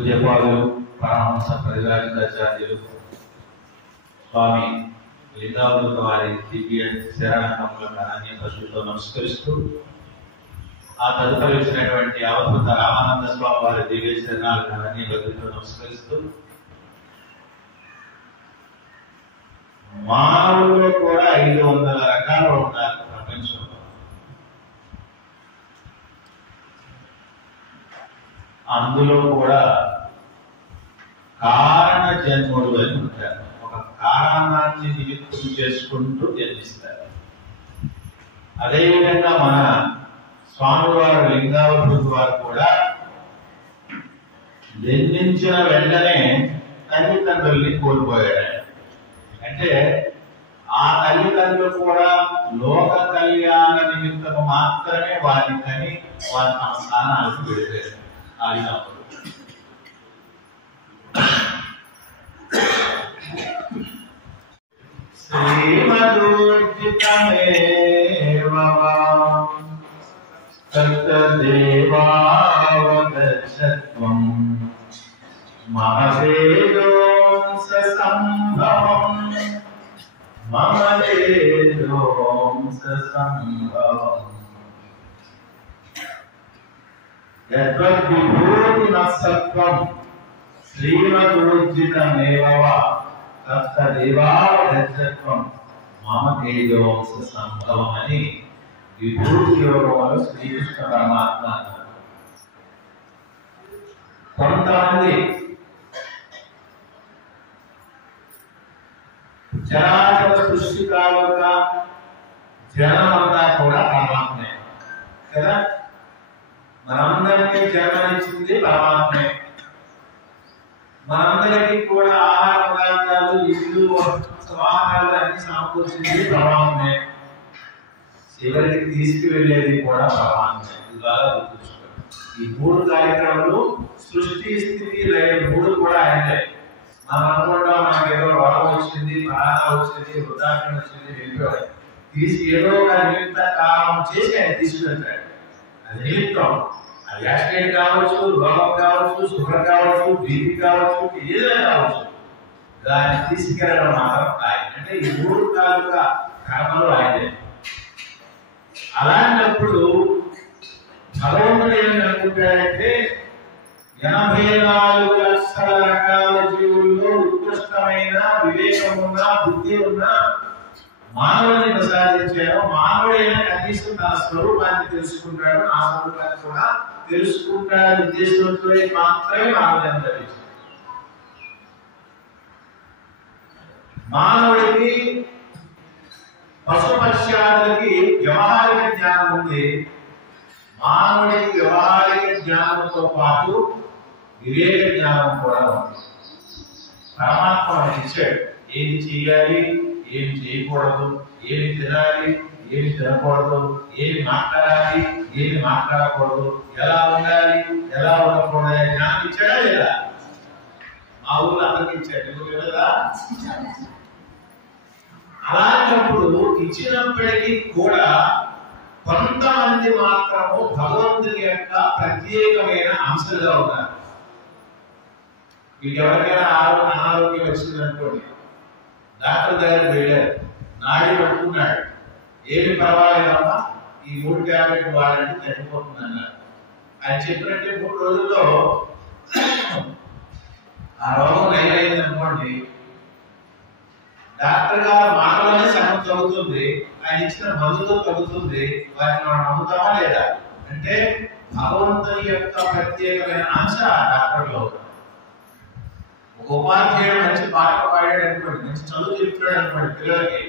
పూజ్యపాదులు పరమహంస పరివ్రాజకాచార్యులు స్వామి లింగావృత వారి దివ్య శరణకములను అన్య పశువులతో నమస్కరిస్తూ ఆ తదుపరి వచ్చినటువంటి అవధూత రామానంద స్వామి వారి దివ్య శరణాలను అన్య భక్తులతో నమస్కరిస్తూ మానవుల్లో కూడా 500 రకాలు ఉన్నారు ప్రపంచంలో. అందులో కూడా కారణ జన్ముడు అని ఉంటారు. ఒక కారణాన్ని నిమిత్తం చేసుకుంటూ జన్మిస్తారు. అదేవిధంగా మన స్వామివారు లింగావధూత వారు కూడా జన్మించిన వెంటనే తల్లిదండ్రుల్ని కోల్పోయాడు. అంటే ఆ తల్లిదండ్రులు కూడా లోక కళ్యాణ నిమిత్తము మాత్రమే వారిని కని వారి తమ స్థానాలకు వెళ్ళారు. ఆడినప్పుడు శ్రీమదూర్జితమేవ తత్తదేవావగచ్చత్వం మహవేదోంస సంభవం మమ వేదోంస సంభవం యద్విభూతిమత్సత్వం శ్రీమదూర్జితమేవ తత్తదేవావగచ్చత్వం మమ వేదోంస సంభవం అని విభూతి యోగంలో శ్రీకృష్ణ పరమాత్మ అన్నారు. కొంతమంది చరాచర సృష్టికాలుగా జనమంతా కూడా పరమాత్మే కదా. మనందరికీ జన్మనిచ్చింది పరమాత్మే. మనందరికీ కూడా ఆహార పదార్థాలు, ఇల్లు, వాహనాలు అన్ని సమకూర్చింది పరమాత్మే. చివరికి తీసుకువెళ్ళేది కూడా పరమాత్మే. ఇది బాగా గుర్తుంచుకోండి. ఈ 3 కార్యక్రమాలు సృష్టి, స్థితి, లయ 3 కూడా ఆయనే. మనం అనుకుంటాం మనకేదో రోగం వచ్చింది, ప్రాణం వచ్చింది, వృద్ధాప్యం వచ్చింది, వెళ్ళిపోయాడు. ఏదో ఒక నిమిత్త కాలం చేసి ఆయన తీసుకువెళ్తాడు. అది నిమిత్తం. అది యాక్సిడెంట్ కావచ్చు, రోగం కావచ్చు, షుగర్ కావచ్చు, బీపీ కావచ్చు, ఏదైనా కావచ్చు. దాన్ని తీసుకెళ్ళడం మాత్రం ఆయన. అంటే ఈ 3 తాలూకా కర్మలు ఆయనే. అలాంటప్పుడు భగవంతుడు ఏమి అనుకుంటాడంటే 84 లక్షల రకాల జీవుల్లో ఉత్కృష్టమైన వివేకం ఉన్న, బుద్ధి ఉన్న మానవుడిని ప్రసాదించాడు. మానవుడైనా కనీసం తన స్వరూపాన్ని తెలుసుకుంటాడు, ఆ స్వరూపాన్ని కూడా తెలుసుకుంటాడు ఉద్దేశంతో మాత్రమే మానవుడిని లభించాడు. మానవుడికి పశుపక్ష్యాదులకి వ్యవహారిక జ్ఞానం ఉంది. మానవుడికి వ్యవహారిక జ్ఞానంతో పాటు వివేక జ్ఞానం కూడా ఉంది. పరమాత్మ మనకి ఇచ్చాడు. ఏది చేయాలి, ఏమి చేయకూడదు, ఏమి తినాలి, ఏమి తినకూడదు, ఏమి మాట్లాడాలి, ఏమి మాట్లాడకూడదు, ఎలా ఉండాలి, ఎలా ఉండకూడదు జ్ఞానం ఇచ్చాడా లేదా? మా ఊళ్ళో అందరికి ఇచ్చాడు కదా. అలాంటప్పుడు ఇచ్చినప్పటికీ కూడా కొంతమంది మాత్రము భగవంతుని యొక్క ప్రత్యేకమైన అంశాలుగా ఉన్నారు. మీకు ఎవరికైనా అనారోగ్యం వచ్చిందనుకోండి, డాక్టర్ దగ్గర వెళ్ళారు, నాడి పట్టుకున్నాడు, ఏమి పర్వాలేదమ్మా, ఈ 3 టాబ్లెట్లు వాడంటే తగ్గిపోతుంది అన్నారు. ఆయన చెప్పినట్టే 3 రోజుల్లో ఆ రోగం నయమైంది అనుకోండి. డాక్టర్ గారు మాటలోనే సగం తగ్గుతుంది, ఆయన ఇచ్చిన మందుతో తగ్గుతుంది. వాటిని మనం నమ్ముతామా లేదా? అంటే భగవంతుని యొక్క ప్రత్యేకమైన అంశ డాక్టర్లో. ఒక ఉపాధ్యాయుడు మంచి పాట పాడాడు అనుకోండి, మంచి చదువు చెప్తాడు అనుకోండి పిల్లలకి,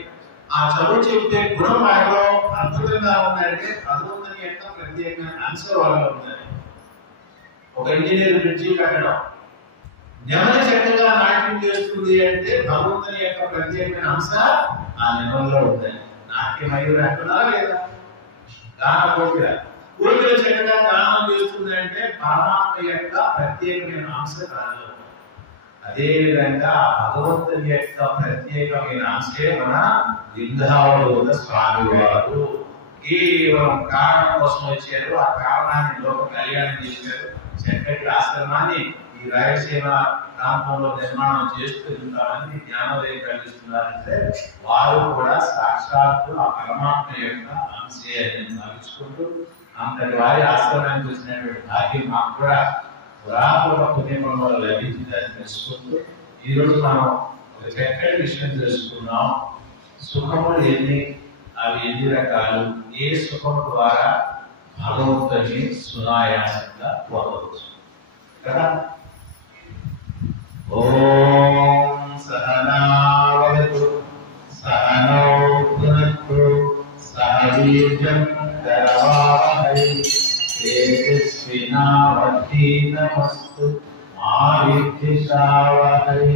ఆ చదువు చెప్తే గుణం వారిలో అద్భుతంగా ఉందంటే భగవంతుని యొక్క ప్రత్యేకమైన అంశ వాళ్ళలో ఉందని. ఒక ఇంజనీర్ బ్రిడ్జి కట్టడం, నెమలి చక్కగా నాట్యం చేస్తుంది అంటే భగవంతుని యొక్క ప్రత్యేకమైన అంశ ఆ నెమలిలో ఉందని. నాట్యమయుడు అంటున్నారా లేదా? గాన కోకిల చక్కగా గానం చేస్తుంది అంటే పరమాత్మ యొక్క ప్రత్యేకమైన అంశ దానిలో. అదే విధంగా భగవంతుని యొక్క ప్రత్యేకమైన అంశే మన లింగావధూత స్వామి వారు. కేవలం కారణం కోసం వచ్చారు, ఆ కారణాన్ని లోక కళ్యాణం చేశారు. చక్కటి ఆశ్రమాన్ని ఈ రాయలసీమ ప్రాంతంలో నిర్మాణం చేస్తూ ఇంతమంది జ్ఞానోదయం కలిగిస్తున్నారంటే వారు కూడా సాక్షాత్తు ఆ పరమాత్మ యొక్క అంశే అని భావించుకుంటూ అంతటి వారి ఆశ్రమానికి వచ్చినటువంటి భాగ్యం మాకు కూడా పురాపూర్వ పుణ్యం వల్ల లభించిందని తెలుసుకుంటూ ఈరోజు మనం ఒక చక్కటి విషయం తెలుసుకున్నాం. సుఖములు ఎన్ని, అవి ఎన్ని రకాలు, ఏ సుఖం ద్వారా భగవంతుని సునాయాసంగా పొందవచ్చు కదా. ఓం సహనావతు సహనౌ భునక్తు సహ వీర్యం కరవావహై తేజస్వినావధీతమస్తు మా విద్విషావహై.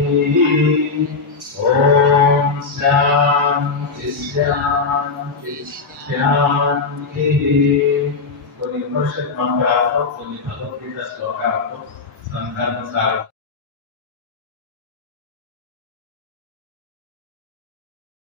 ఓం శాంతి శాంతి శాంతి. కొన్ని ఉపనిషత్ మంత్రాలతో, కొన్ని భగవద్గీత శ్లోకాలతో సందర్భ సాగు